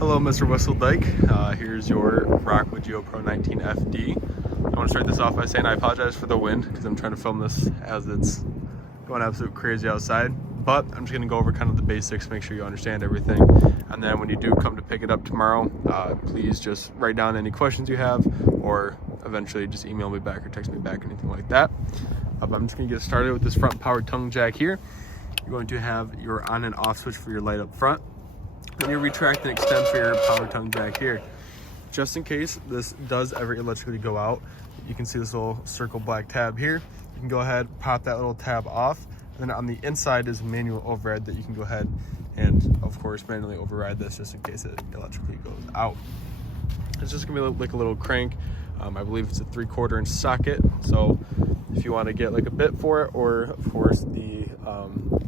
Hello, Mr. Whistledyke. Here's your Rockwood GeoPro 19 FD. I want to start this off by saying I apologize for the wind because I'm trying to film this as it's going absolute crazy outside. But I'm just going to go over kind of the basics, make sure you understand everything. And then when you do come to pick it up tomorrow, please just write down any questions you have, or eventually just email me back or text me back, anything like that. I'm just going to get started with this front power tongue jack here. You're going to have your on and off switch for your light up front. Then you retract and extend for your power tongue jack here. Just in case this does ever electrically go out, you can see this little circle black tab here. You can go ahead, pop that little tab off, and then on the inside is manual override that you can go ahead and, of course, manually override this just in case it electrically goes out. It's just gonna be like a little crank. I believe it's a 3/4 inch socket, so if you want to get like a bit for it, or of course the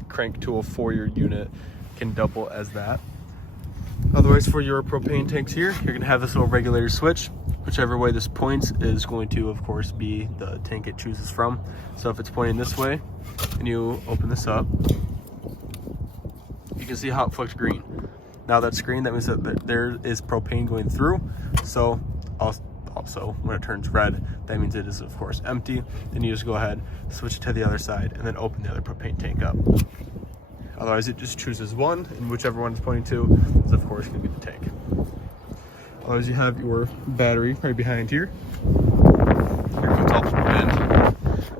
crank tool for your unit can double as that. Otherwise, for your propane tanks here, you're gonna have this little regulator switch. Whichever way this points is going to, of course, be the tank it chooses from. So if it's pointing this way and you open this up, you can see how it flicks green. Now that's green, that means that there is propane going through. So also when it turns red, that means it is, of course, empty. Then you just go ahead, switch it to the other side, and then open the other propane tank up. Otherwise, it just chooses one, and whichever one it's pointing to is, of course, going to be the tank. Otherwise, you have your battery right behind here. Here comes all the wind.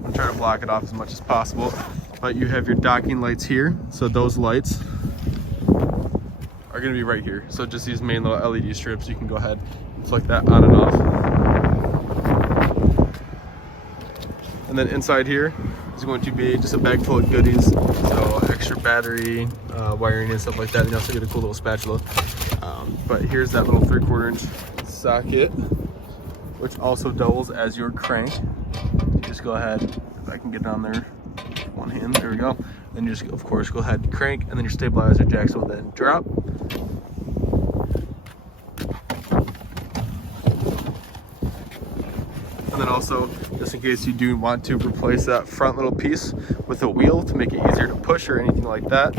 I'm trying to block it off as much as possible. But you have your docking lights here. So those lights are going to be right here. So just these main little LED strips, you can go ahead and flick that on and off. And then inside here is going to be just a bag full of goodies. So extra battery, wiring and stuff like that. And you also get a cool little spatula. But here's that little 3/4 inch socket, which also doubles as your crank. You just go ahead, if I can get it on there, one hand, there we go. Then you just, of course, go ahead and crank, and then your stabilizer jacks will then drop. And then also, just in case you do want to replace that front little piece with a wheel to make it easier to push or anything like that,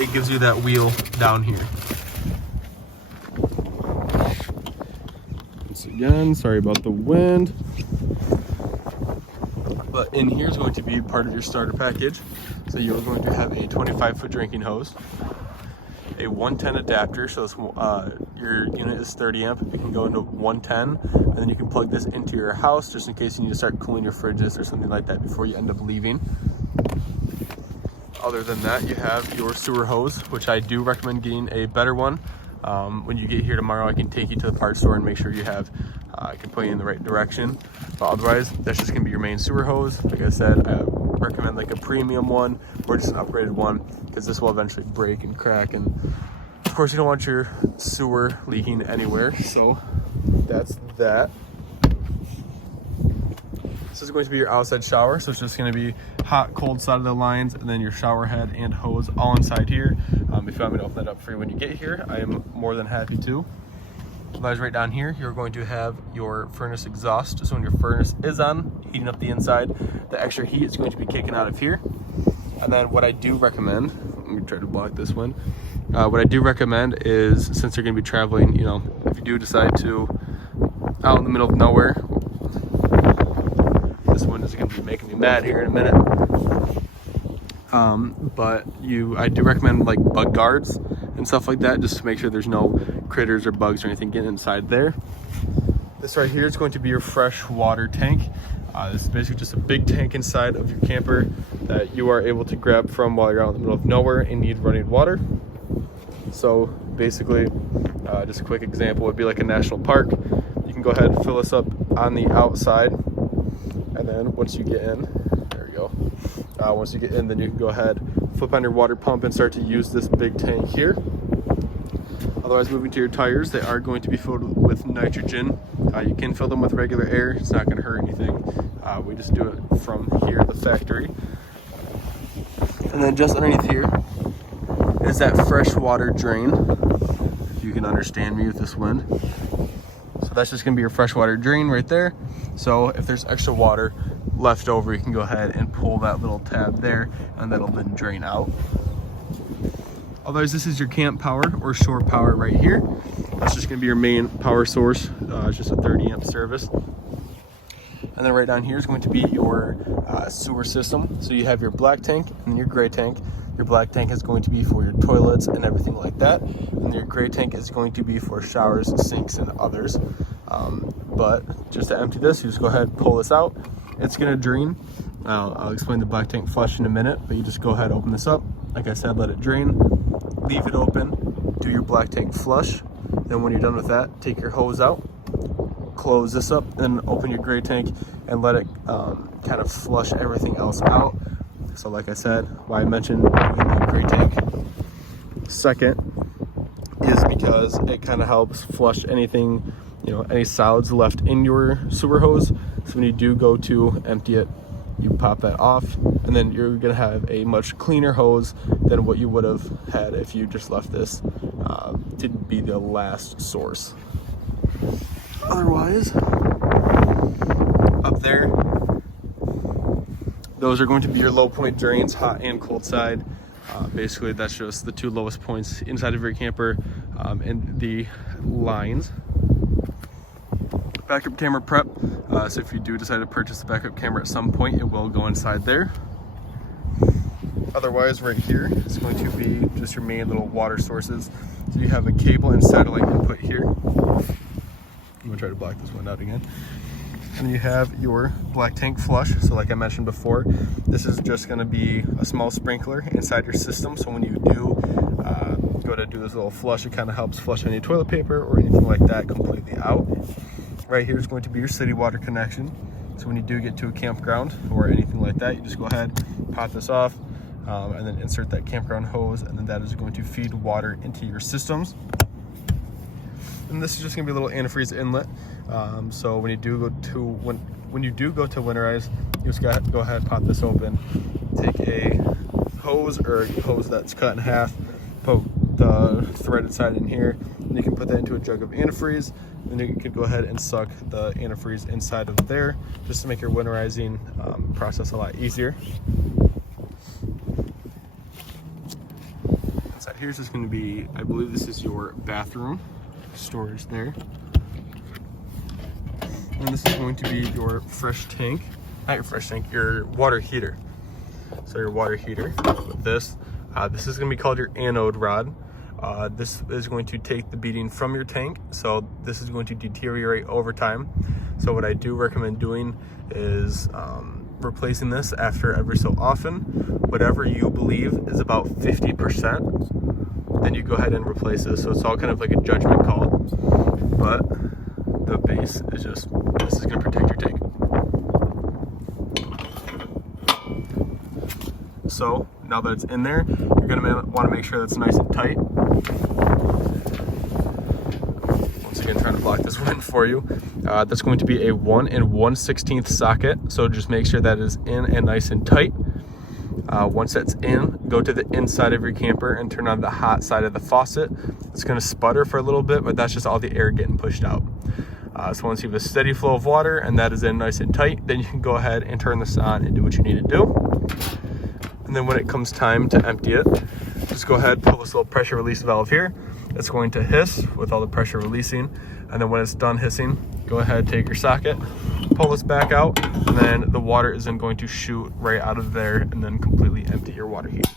it gives you that wheel down here. Once again, sorry about the wind. But in here is going to be part of your starter package. So you're going to have a 25-foot drinking hose, a 110 adapter, so your unit is 30 amp, you can go into 110, and then you can plug this into your house just in case you need to start cooling your fridges or something like that before you end up leaving. Other than that, you have your sewer hose, which I do recommend getting a better one. When you get here tomorrow, I can take you to the parts store and make sure you have, I can point you in the right direction. But otherwise, that's just gonna be your main sewer hose. Like I said, I recommend like a premium one or just an upgraded one, because this will eventually break and crack. And of course, you don't want your sewer leaking anywhere. So that's that. This is going to be your outside shower, so it's just going to be hot, cold side of the lines, and then your shower head and hose all inside here. If you want me to open that up for you when you get here, I am more than happy to. Otherwise, right down here, you're going to have your furnace exhaust. So when your furnace is on, heating up the inside, the extra heat is going to be kicking out of here. And then what I do recommend, let me try to block this one. What I do recommend is, since you're going to be traveling, you know, if you do decide to out in the middle of nowhere, this one is going to be making me mad here in a minute. But I do recommend like bug guards and stuff like that, just to make sure there's no critters or bugs or anything getting inside there. This right here is going to be your fresh water tank. This is basically just a big tank inside of your camper that you are able to grab from while you're out in the middle of nowhere and need running water. So basically, just a quick example would be like a national park. You can go ahead and fill this up on the outside, and then once you get in, there we go. Once you get in, then you can go ahead, flip on your water pump and start to use this big tank here. Otherwise, moving to your tires, they are going to be filled with nitrogen. You can fill them with regular air. It's not going to hurt anything. We just do it from here, the factory. And then just underneath here is that fresh water drain. If you can understand me with this wind. So that's just going to be your freshwater drain right there. So if there's extra water left over, you can go ahead and pull that little tab there, and that'll then drain out. Otherwise, this is your camp power or shore power right here. That's just gonna be your main power source. It's just a 30 amp service. And then right down here is going to be your sewer system. So you have your black tank and your gray tank. Your black tank is going to be for your toilets and everything like that. And your gray tank is going to be for showers, sinks, and others. But just to empty this, you just go ahead and pull this out. It's gonna drain. I'll explain the black tank flush in a minute, but you just go ahead, open this up. Like I said, let it drain, leave it open, do your black tank flush. Then when you're done with that, take your hose out, close this up, then open your gray tank and let it kind of flush everything else out. So like I said, why I mentioned doing the gray tank second is because it kind of helps flush anything, you know, any solids left in your sewer hose. So when you do go to empty it, you pop that off, and then you're gonna have a much cleaner hose than what you would have had if you just left this to be the last source. Otherwise, up there, those are going to be your low point drains, hot and cold side. Basically, that's just the two lowest points inside of your camper and the lines. Backup camera prep. So if you do decide to purchase a backup camera at some point, it will go inside there. Otherwise, right here, it's going to be just your main little water sources. So you have a cable and satellite input here. I'm gonna try to black this one out again. And you have your black tank flush. So like I mentioned before, this is just gonna be a small sprinkler inside your system. So when you do go to do this little flush, it kind of helps flush any toilet paper or anything like that completely out. Right here is going to be your city water connection. So when you do get to a campground or anything like that, you just go ahead, pop this off, and then insert that campground hose, and then that is going to feed water into your systems. And this is just gonna be a little antifreeze inlet. So when you do go to winterize, you just go ahead, pop this open, take a hose or a hose that's cut in half, poke the threaded side in here, and you can put that into a jug of antifreeze. Then you can go ahead and suck the antifreeze inside of there, just to make your winterizing process a lot easier. Inside here is just going to be, I believe this is your bathroom storage there. And this is going to be your fresh tank, not your fresh tank, your water heater. So your water heater with this. This is going to be called your anode rod. This is going to take the beating from your tank, so this is going to deteriorate over time. So what I do recommend doing is replacing this after every so often. Whatever you believe is about 50%, then you go ahead and replace this. So it's all kind of like a judgment call, but the base is just, this is going to protect your tank. So now that it's in there, you're going to want to make sure that's nice and tight. Once again, trying to block this one for you. That's going to be a 1 1/16 socket. So just make sure that is in and nice and tight. Once that's in, go to the inside of your camper and turn on the hot side of the faucet. It's going to sputter for a little bit, but that's just all the air getting pushed out. So once you have a steady flow of water and that is in nice and tight, then you can go ahead and turn this on and do what you need to do. And then when it comes time to empty it, just go ahead, pull this little pressure release valve here. It's going to hiss with all the pressure releasing. And then when it's done hissing, go ahead, take your socket, pull this back out, and then the water is then going to shoot right out of there and then completely empty your water heater.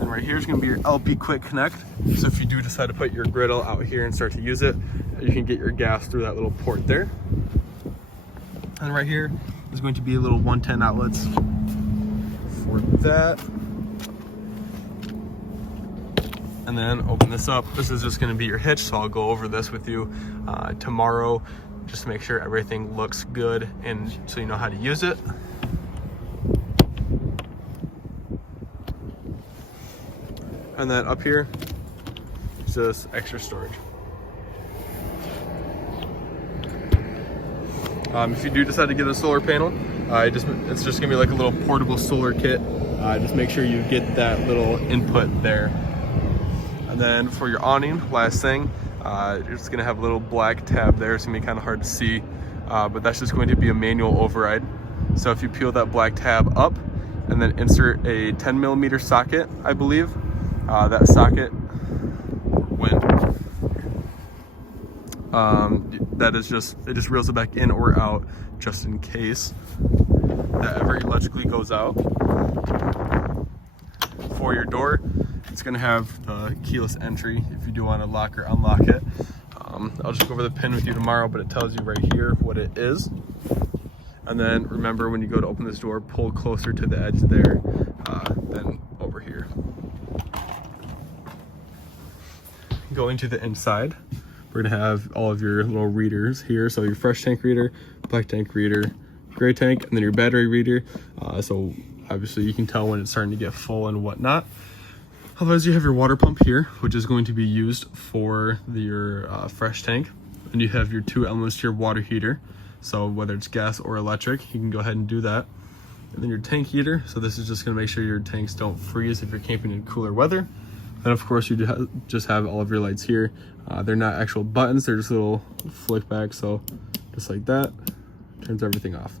And right here is going to be your LP quick connect. So if you do decide to put your griddle out here and start to use it, you can get your gas through that little port there. And right here is going to be a little 110 outlets for that. And then open this up. This is just going to be your hitch, so I'll go over this with you tomorrow just to make sure everything looks good and so you know how to use it. And then up here is just extra storage. If you do decide to get a solar panel, it's just gonna be like a little portable solar kit. Just make sure you get that little input there. And then for your awning, last thing, you're just gonna have a little black tab there. It's gonna be kind of hard to see, but that's just going to be a manual override. So if you peel that black tab up, and then insert a 10mm socket, I believe. That socket, wind, that is just, it just reels it back in or out just in case that ever electrically goes out. For your door, it's going to have the keyless entry if you do want to lock or unlock it. I'll just go over the pin with you tomorrow, but it tells you right here what it is. And then remember, when you go to open this door, pull closer to the edge there than over here. Going to the inside, we're gonna have all of your little readers here. So your fresh tank reader, black tank reader, gray tank, and then your battery reader. So obviously you can tell when it's starting to get full and whatnot. Otherwise, you have your water pump here, which is going to be used for your fresh tank. And you have your 2 elements to your water heater. So whether it's gas or electric, you can go ahead and do that. And then your tank heater. So this is just gonna make sure your tanks don't freeze if you're camping in cooler weather. And of course, you just have all of your lights here. They're not actual buttons, they're just little flick back. So just like that, turns everything off.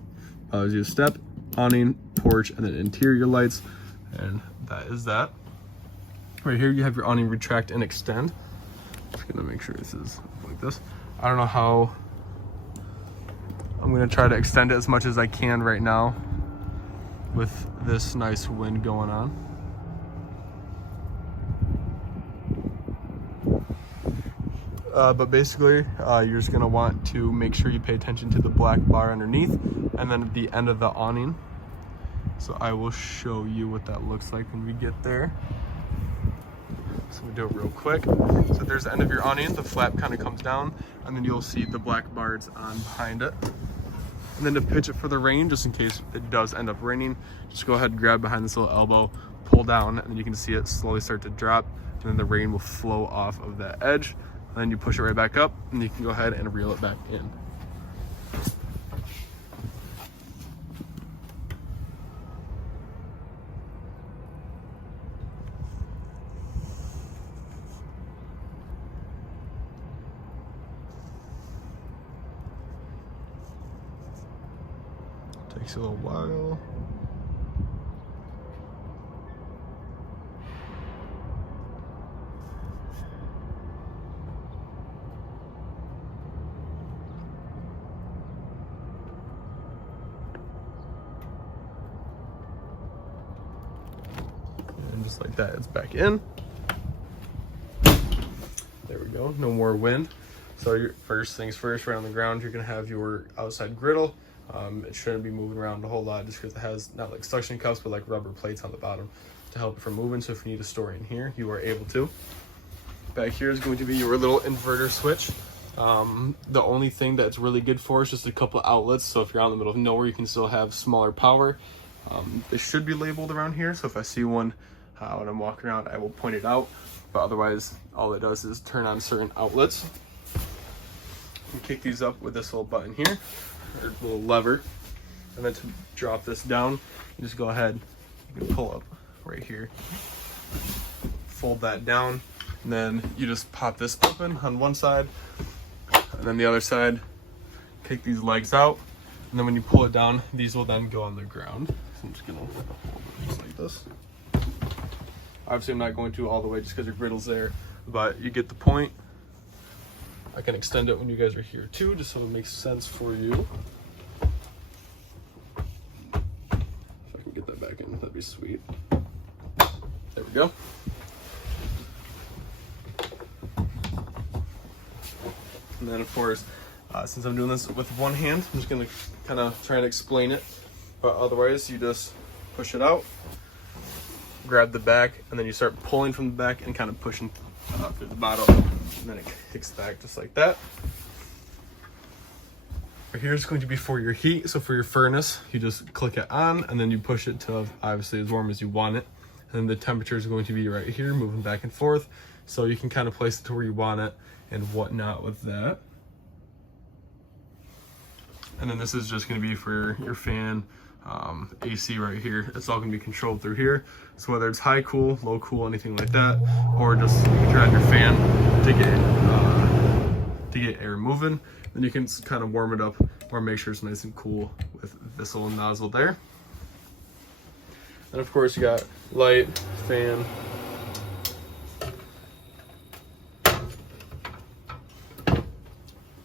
Allows you to step, awning, porch, and then interior lights. And that is that. Right here, you have your awning retract and extend. Just gonna make sure this is like this. I don't know how, I'm gonna try to extend it as much as I can right now with this nice wind going on. But basically, you're just gonna want to make sure you pay attention to the black bar underneath and then at the end of the awning. So I will show you what that looks like when we get there. So we do it real quick. So there's the end of your awning, the flap kind of comes down, and then you'll see the black bars on behind it. And then to pitch it for the rain, just in case it does end up raining, just go ahead and grab behind this little elbow, pull down, and then you can see it slowly start to drop, and then the rain will flow off of that edge. And then you push it right back up, and you can go ahead and reel it back in. Takes a little while. And just like that, it's back in. There we go, no more wind. So your first things first, right on the ground, you're gonna have your outside griddle. It shouldn't be moving around a whole lot just because it has not like suction cups, but like rubber plates on the bottom to help it from moving. So if you need to store in here, you are able to. Back here is going to be your little inverter switch. The only thing that's really good for is just a couple outlets. So if you're out in the middle of nowhere, you can still have smaller power. They should be labeled around here. So if I see one when I'm walking around, I will point it out. But otherwise, all it does is turn on certain outlets. You kick these up with this little button here, or little lever, and then to drop this down, you just go ahead, you can pull up right here, fold that down, and then you just pop this open on one side, and then the other side, kick these legs out, and then when you pull it down, these will then go on the ground. So I'm just gonna hold it just like this. Obviously I'm not going to all the way just because your griddle's there, but you get the point. I can extend it when you guys are here too, just so it makes sense for you. If I can get that back in, that'd be sweet. There we go. And then of course, since I'm doing this with one hand, I'm just gonna kind of try and explain it. But otherwise, you just push it out, grab the back, and then you start pulling from the back and kind of pushing through the bottom, and then it kicks back just like that. Right here is going to be for your heat. So for your furnace, you just click it on, and then you push it to obviously as warm as you want it. And then the temperature is going to be right here, moving back and forth. So you can kind of place it to where you want it and whatnot with that. And then this is just going to be for your fan, AC right here. It's all going to be controlled through here. So whether it's high cool, low cool, anything like that, or just turn your fan to get air moving, then you can kind of warm it up or make sure it's nice and cool with this little nozzle there. And of course you got light, fan,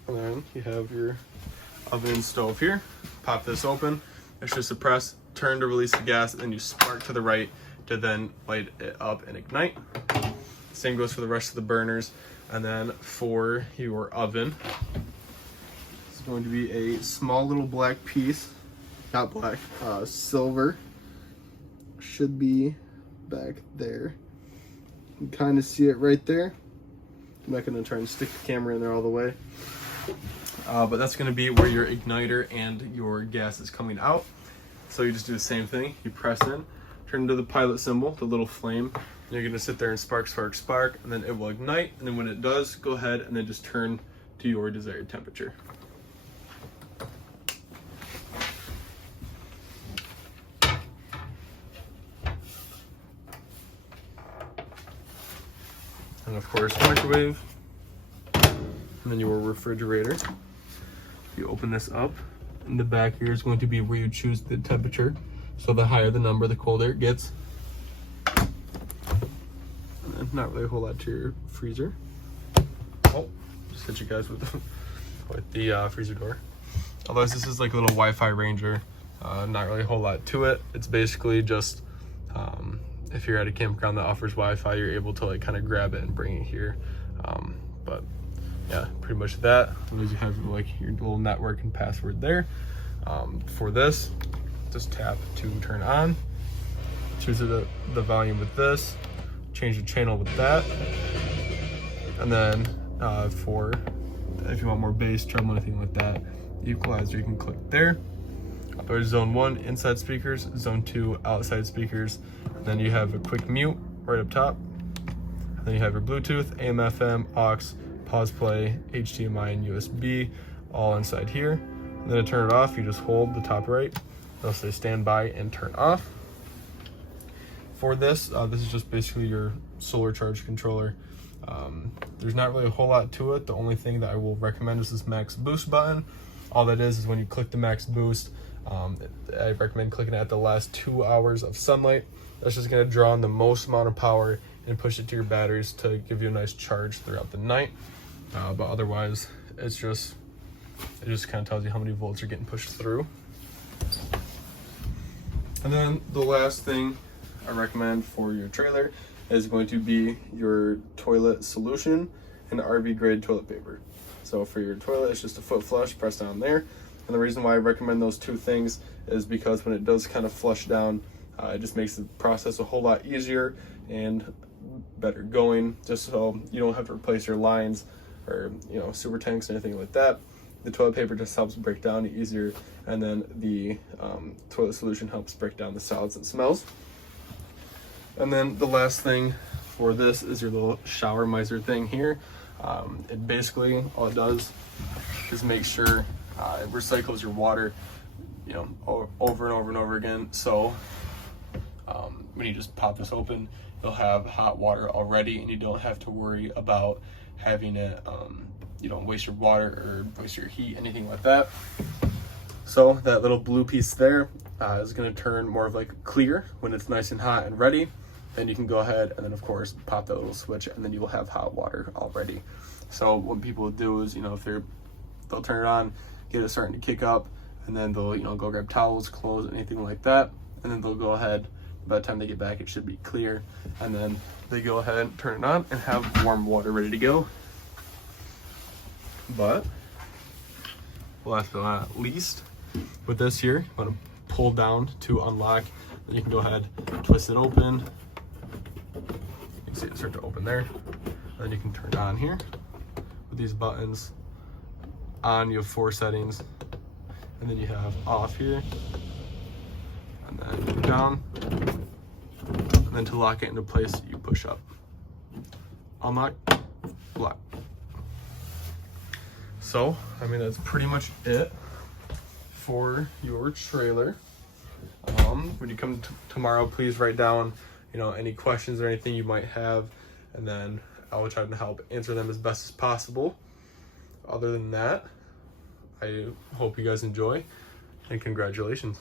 and then you have your oven and stove here. Pop this open. It's just a press, turn to release the gas, and then you spark to the right to then light it up and ignite. Same goes for the rest of the burners. And then for your oven, it's going to be a small little black piece, not black, silver. Should be back there. You can kind of see it right there. I'm not going to try and stick the camera in there all the way. But that's going to be where your igniter and your gas is coming out. So you just do the same thing. You press in, turn into the pilot symbol, the little flame. And you're going to sit there and spark, spark, spark, and then it will ignite. And then when it does, go ahead and then just turn to your desired temperature. And of course, microwave. And then your refrigerator. You open this up. In the back here is going to be where you choose the temperature. So the higher the number, the colder it gets. And then not really a whole lot to your freezer. Oh, just hit you guys with the freezer door. Otherwise, this is like a little Wi-Fi ranger. Not really a whole lot to it. It's basically just if you're at a campground that offers Wi-Fi, you're able to like kind of grab it and bring it here. But yeah, pretty much that. As you have like your little network and password there. For this, just tap to turn on. Choose the volume with this. Change the channel with that. And then for if you want more bass, treble, anything like that, equalizer, you can click there. There's zone 1, inside speakers, zone 2, outside speakers. And then you have a quick mute right up top. And then you have your Bluetooth, AM, FM, aux, pause play, HDMI, and USB, all inside here. And then to turn it off, you just hold the top right. It'll say standby and turn off. For this, this is just basically your solar charge controller. There's not really a whole lot to it. The only thing that I will recommend is this max boost button. All that is when you click the max boost, I recommend clicking it at the last 2 hours of sunlight. That's just going to draw in the most amount of power and push it to your batteries to give you a nice charge throughout the night. But otherwise, it just kind of tells you how many volts are getting pushed through. And then the last thing I recommend for your trailer is going to be your toilet solution and RV grade toilet paper. So for your toilet, it's just a foot flush, press down there. And the reason why I recommend those two things is because when it does kind of flush down, it just makes the process a whole lot easier and better going, just so you don't have to replace your lines or sewer tanks or anything like that. The toilet paper just helps break down easier, and then the toilet solution helps break down the solids and smells. And then the last thing for this is your little shower miser thing here. It basically, all it does is make sure it recycles your water, over and over and over again. So when you just pop this open, you'll have hot water already, and you don't have to worry about having it, waste your water or waste your heat, anything like that. So that little blue piece there is going to turn more of like clear when it's nice and hot and ready. Then you can go ahead and then of course pop that little switch, and then you will have hot water already. So what people do is, if they'll turn it on, get it starting to kick up, and then they'll go grab towels, clothes, anything like that, and then they'll go ahead. By the time they get back, it should be clear, and then they go ahead and turn it on and have warm water ready to go. But last but not least, with this here, you want to pull down to unlock. Then you can go ahead, twist it open. You can see it start to open there. Then you can turn it on here with these buttons. On, you have 4 settings, and then you have off here, and then down, and then to lock it into place, you push up, unlock, lock. So, that's pretty much it for your trailer. When you come tomorrow, please write down, any questions or anything you might have, and then I will try to help answer them as best as possible. Other than that, I hope you guys enjoy, and congratulations.